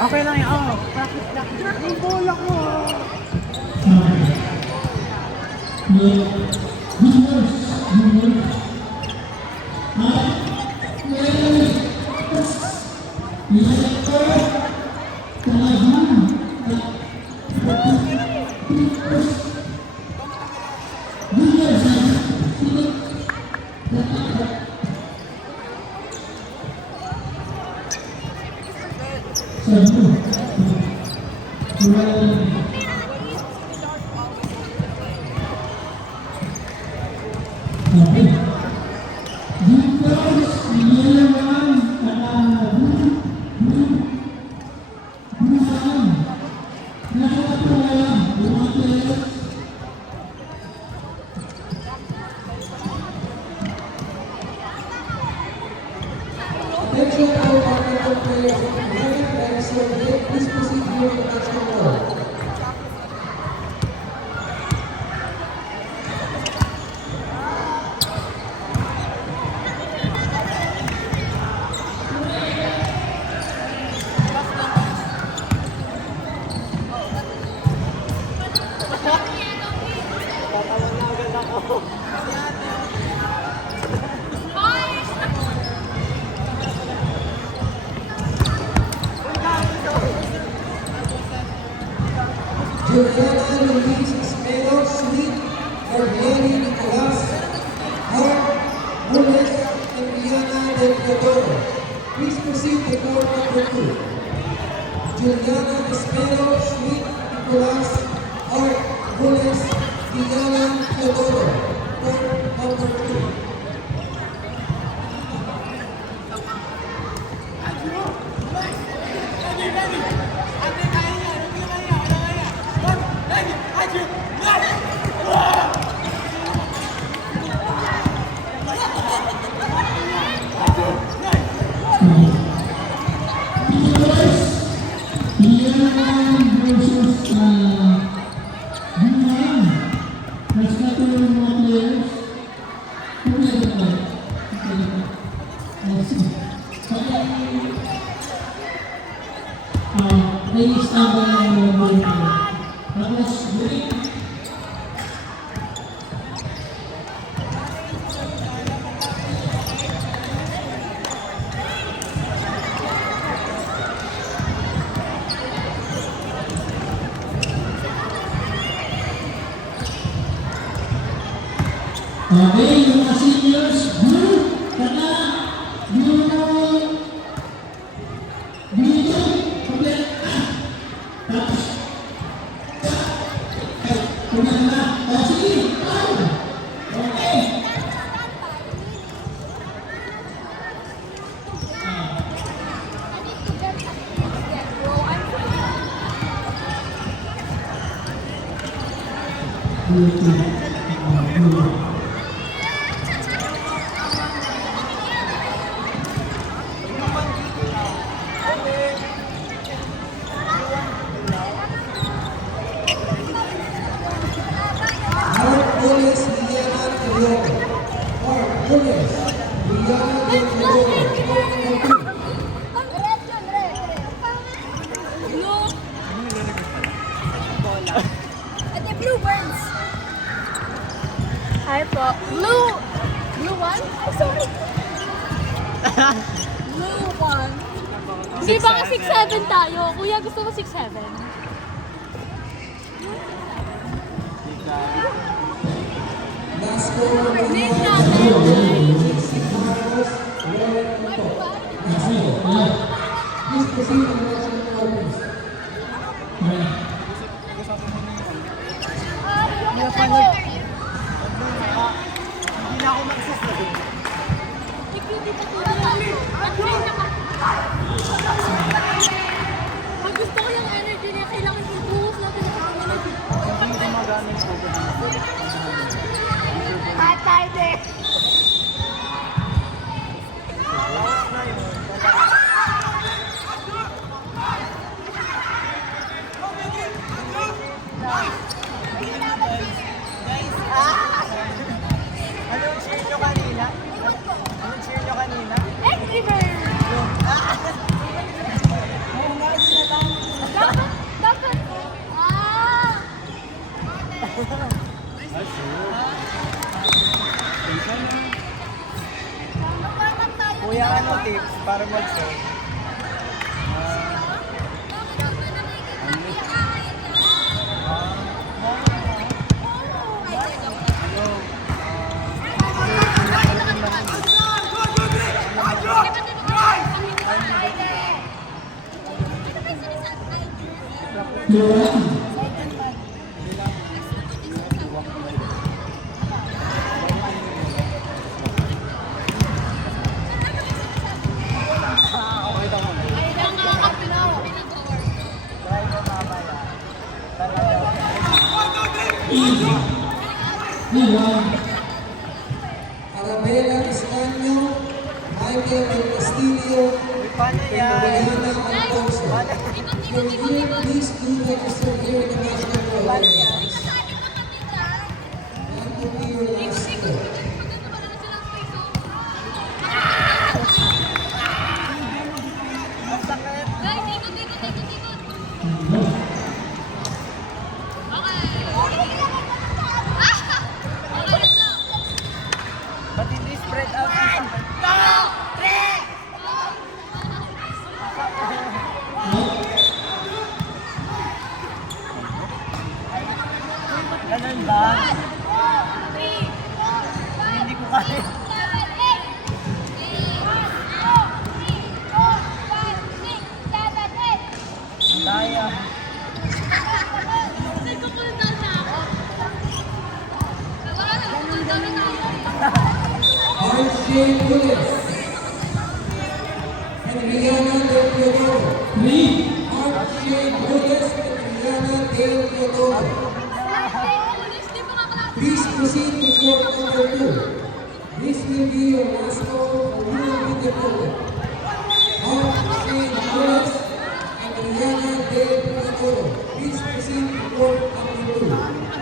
Okay lang yan. Oh, practice lang. Ang bola ko. Attention all technical players of the United Dinosaur League, please proceed here to touch the ball. Juliana Luis Espero, Sweet, Marlene Nicolas, Hart, Mules, and Rihanna Del Teodoro. Please proceed to court number 2. Juliana Espero, Sweet, Nicolas, Hart, Mules, Rihanna Teodoro. Court number 2. Okay, yung mga seniors, blue, kata, blue, komplet, tapos, kumanda, o sige, okay. Hi po. Blue one? Ay, sorry. Blue one. Hindi ba ka 6'7" tayo? Kuya, gusto mo 6'7"? Last score, Name natin. please proceed to watch the ball, please. Hindi na ako magsasabi. Pag gusto ko yung energy niya, kailangan i-boost natin ang energy. Hindi gumagana yung focus. Patay din. 2-1. Arabella Escanio, Michael Del Castillo, Paano and yan? Mariana Alfonso. From here, please do register here in the National Audience. That will be your last stop. Ba't hindi spread out ang sakit? Ganun ba? Hindi ko kaya. Daya. Archie Willis. And Rihanna Del Teodoro. 3. Archie Willis and Rihanna Del Teodoro. Please proceed to court number 2. This will be your last call for you will be deported. Archie Willis and Rihanna Del Teodoro. Please proceed to court number 2.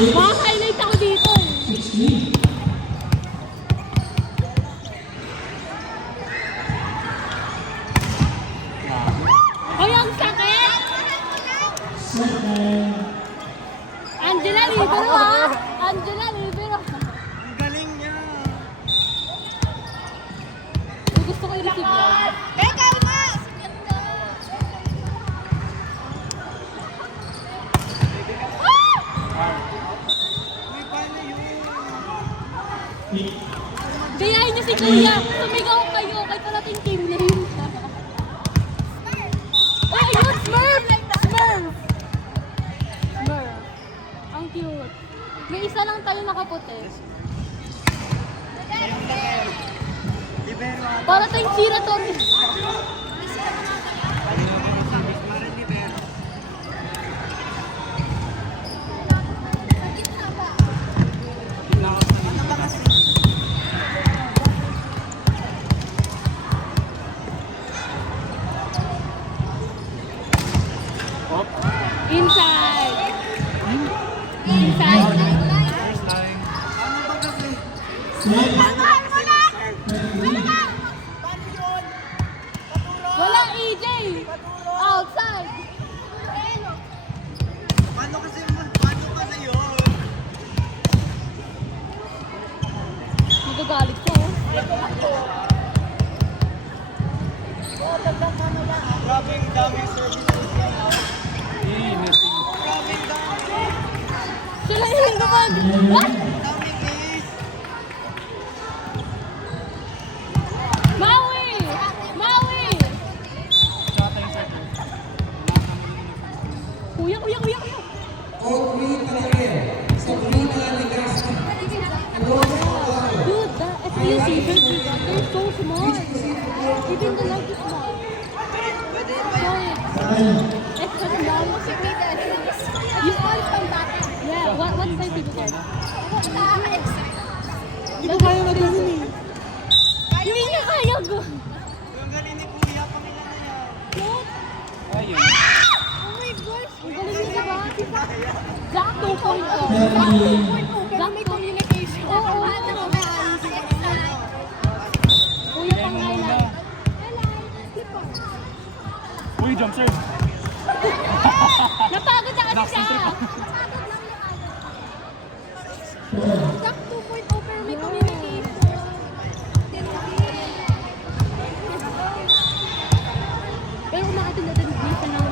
Maka-highlight ako dito eh. 16. Hoy, ang sakit! Second. Angela, libero ha! Angela, libero. Ang galing niya. Gusto ko i-receive yan. Uy, paano yun? Biyahin niyo si Kuya. Sumigaw kayo. Kahit wala tayong team name. Ay, yun! Smurf! Smurf! Smurf. Ang cute. May isa lang tayo nakaputi. Libero ata. Para tayong sira to. Parang libero. Ano ba kasi? Inside. Inside. First time. Ano ba kasi? Set. Wala EJ. Outside. Paano kasi yun? Magagalit ko. Grabe yung daming services yan. Grabe yung dami. Sila yung naman. What? Daming case. Maui! Maui! Kuya, kuya, kuya, kuya. Audrey Talayer, Sabrina Legaspi, Rose Alvaro. Dude, the FPU seasons, they're so smart. Even the light is small. Sorry. Extra small. You want some back? Yeah, what size people get? Hindi ko kaya mag-ganun eh. Hindi niya kaya go. Yung galing ni Kuya, pamilya na yan. What? Oh my gosh! Ang galing niya ba? Jack 2.0. Jack 2.0. Jack communication. Oo. jump serve. Napagod na kasi siya. Tap 2.0 pero may communication. Pero kung makatulad ng dito ng...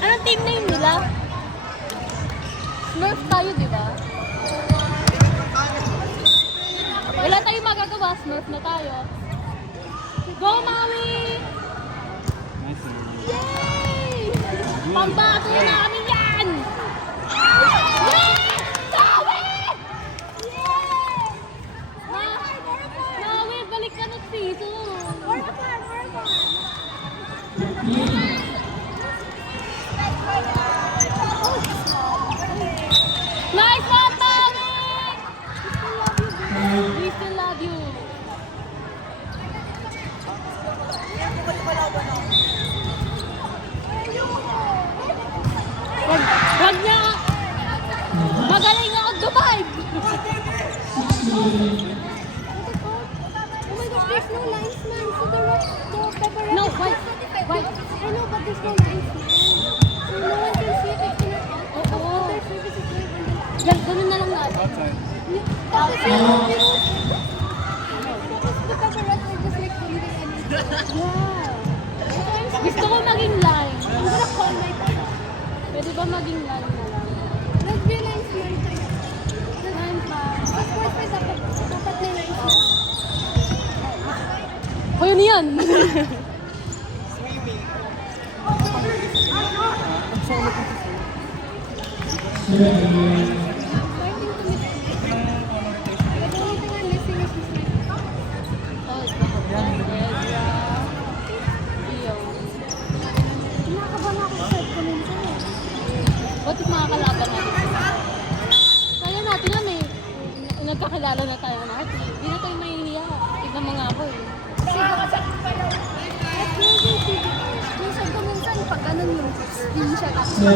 Anong team name nila? Smurf tayo, di ba? Wala tayong magagawa, Smurf na tayo. Go, Maui! Nice. Yay! Pambato na namin yan! Yay! Maui! Yay! Maui, balik ka ng season! More fun! Nice one, Maui! We still love you. Wag niya! Magaling ako dumive! Oh my gosh, there's no linesman, so the paparazzi... No, wait. I know, but there's no linesman. So no one can see if it's in our house. Oo. Their service is good and then... Ganun na lang natin. Outside. Tapos yung... Tapos the paparazzi are just like breathing anything. Yeah. Gusto ko maging line. I'm gonna call my dad. Pwede ba maging line na lang? Let's be linesman tayo. Linesman. Of course, dapat may linesman. O, yun yan! Swimming. What if makakalaban natin? Kaya natin yan eh. Nagkakilala na tayo natin. Hindi na tayo mahihiya. Tignan mo nga ako eh. Yung serve ko minsan, pag ganun yung screenshot ako.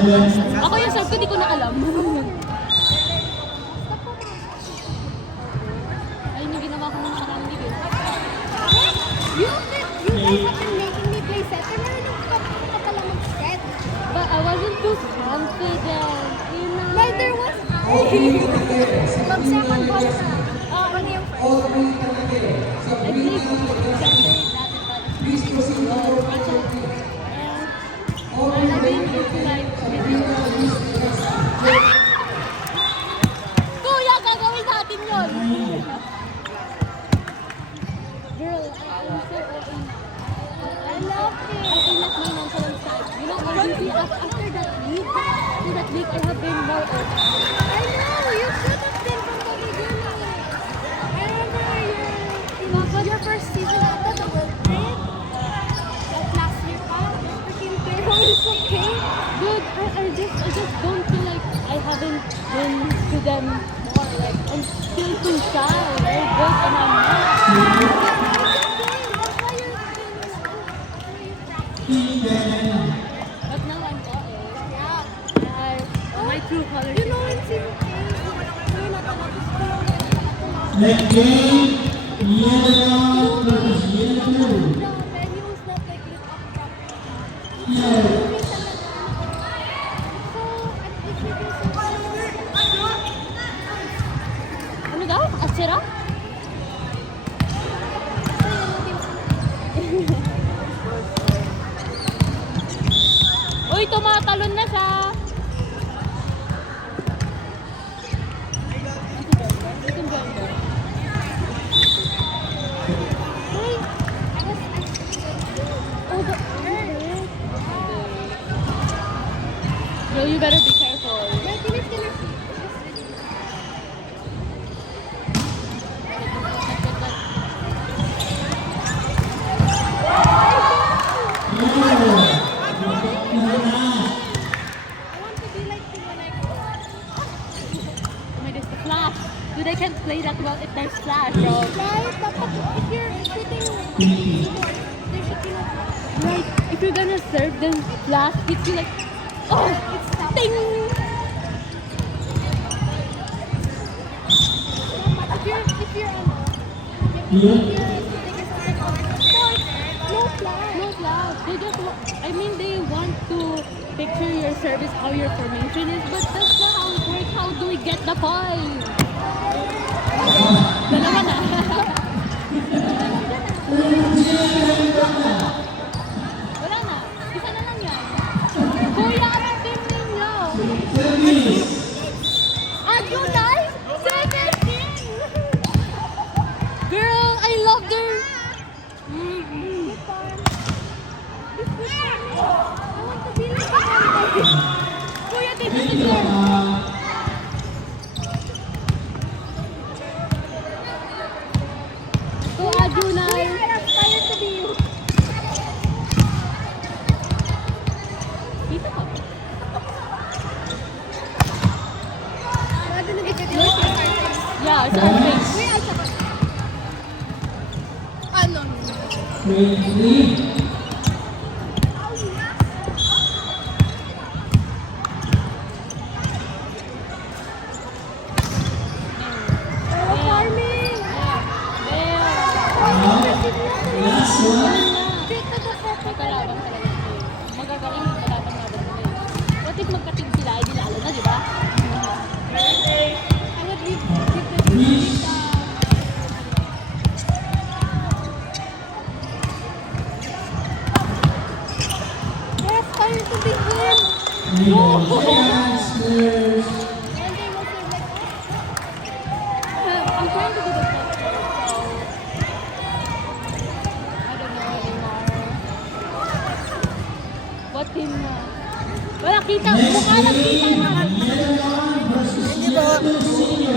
Ako yung serve ko, di ko na alam. Ayun yung ginawa ko nung nakarang live eh. You guys have been making me play set. Pero meron ka pala mag-set. But I wasn't too confident. You know? Neither was I. Mag-second ball na. Kami yung first. All three Canadian. So I green think and please proceed to the fourth team. All three Canadian. So green and please Kuya, gagawin natin yun! Girl, I'm so open. I love it! I think that's my nonchalant side. You know, obviously, after that week, I have been more open. I know! You should have been from the beginning. I remember your first season after the World Trip. Like last year pa. Freaking pero it's okay. Dude, I just don't feel like I haven't been to them more. Like, I'm still too shy. Very good and I'm not. But now I'm okay. Yeah. My true colors. You know, it's in Next game, yellow versus yellow. the venue is not like lit up properly. Ano daw? Asira? Uy, tumatalon na siya! Yo, you better be careful. Oh my gosh, the flash. Dude, I can't play that well if there's flash, bro. Right? If you're shooting, there should be no flash. Right? If you're gonna serve, then flash hits you like, oh, it's ting! Ian. No flags. No flags. They just I mean, they want to picture your service, how your formation is, but that's not how it works. How do we get the point? Dalawa na. Wala na. Isa na lang yan. Kuya, anong team ninyo? Service. Adunay? 17! Girl, I love their... I want to be like them. Kuya, this is Thank you. again. So, Adunay. I aspire to be you. Dito ka. Yeah, it's our face. Ano? 23. Farming! Last one. Magkalaban talaga sila. Magagaling malapang naban sila. What if magkating sila? Ay, di lalo na, di ba? I would give the Yes, fire to be good! Transfers. I'm trying to do the best, so I don't know anymore. What team na? Wala kita, Next mukha lang kita game, na. Yellow versus Yellow Senior.